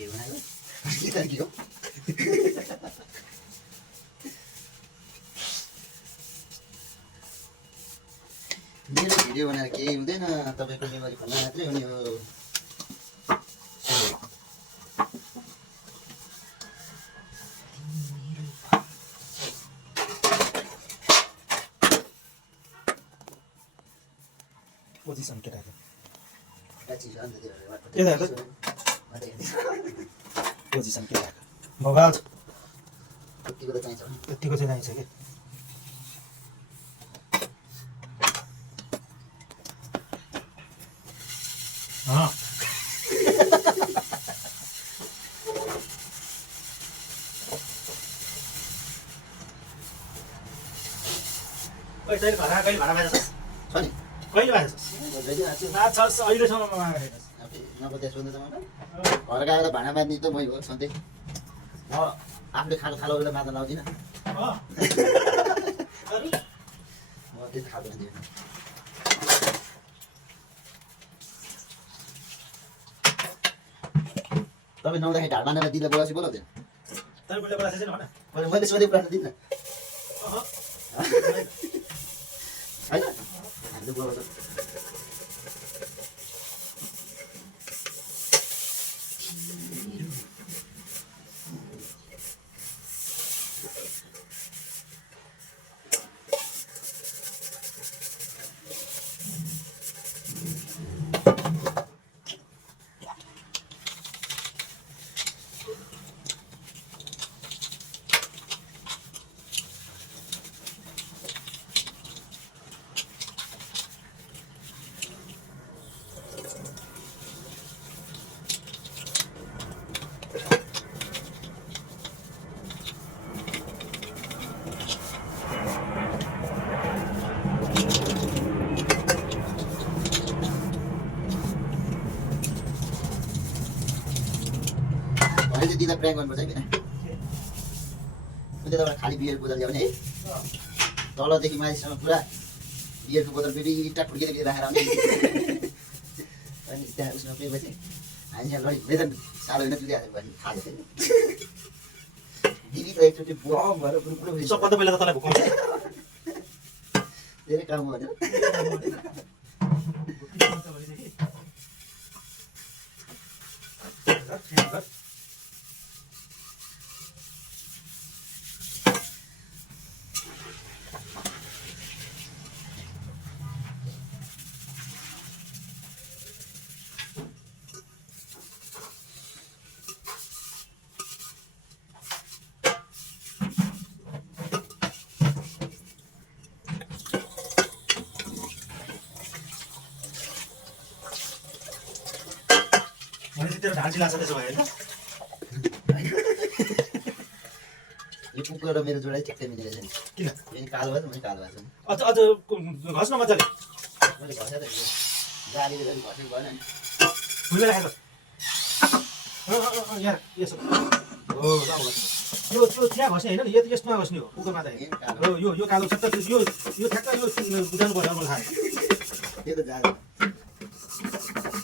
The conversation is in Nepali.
भिडियो बनाएको के तरिके हो मेरो भिडियो बनाएर केही हुँदैन तपाईँको मेमोरी फोनमा मात्रै हुने हो पोजिसन केटाको पोजिसन केटाको भोगाल यतिको त चाहिन्छ भने यतिको चाहिँ चाहिन्छ कि कहिले भाडा बाजा छ नि कहिले बाजा अहिलेसम्म नबोध्या सोध्नु त मलाई घर गएर भाँडा बाँध्ने त मै हो सधैँ म आफूले खाएको थालो बेला मात्र लाउँदिनँ म त्यो खाएको दिएँ तपाईँ नआउँदाखेरि ढाड बाँधेर दिदीलाई बोलाउँछु बोलाउँदैन मैले सोधेको प्रश्न दिन्न होइन हामीले बोलाउँछ अहिले दिदा प्र्याङ्क गर्नुपर्छ किन उसले तपाईँ खालि बियरको बोतल ल्याउने है तलदेखि माथिसम्म पुरा बियरको बोतल फेरि इट्टा खुड्किएर राखेर आउने अनि त्यहाँ उसमा पिएपछि हामी यहाँ लडी वेतन साह्रो होइन तुलिहाल्यो भने थाहा छैन दिदी त एकचोटि बम भएर पुरो सबभन्दा पहिला त तँलाई भुकाउँछ धेरै काम हो भनेर तेरो ढाँची लाग्छ त्यसो भए होइन यो कुकुर र मेरो जोडा ठिक्कै मिलेको छैन किन यो कालो भयो मैले कालो भएको अझ घस्न मजाले मैले घसेर गाडीले पनि घसेको भएन नि भुइँमा राखेको यहाँ यसो हो यो त्यो त्यहाँ घस्ने होइन नि यस्तोमा घस्ने हो कुकुरमा त यो कालो छ यो ठ्याक्क यो बुझाउनु पर्यो मलाई त्यो त जाँदैन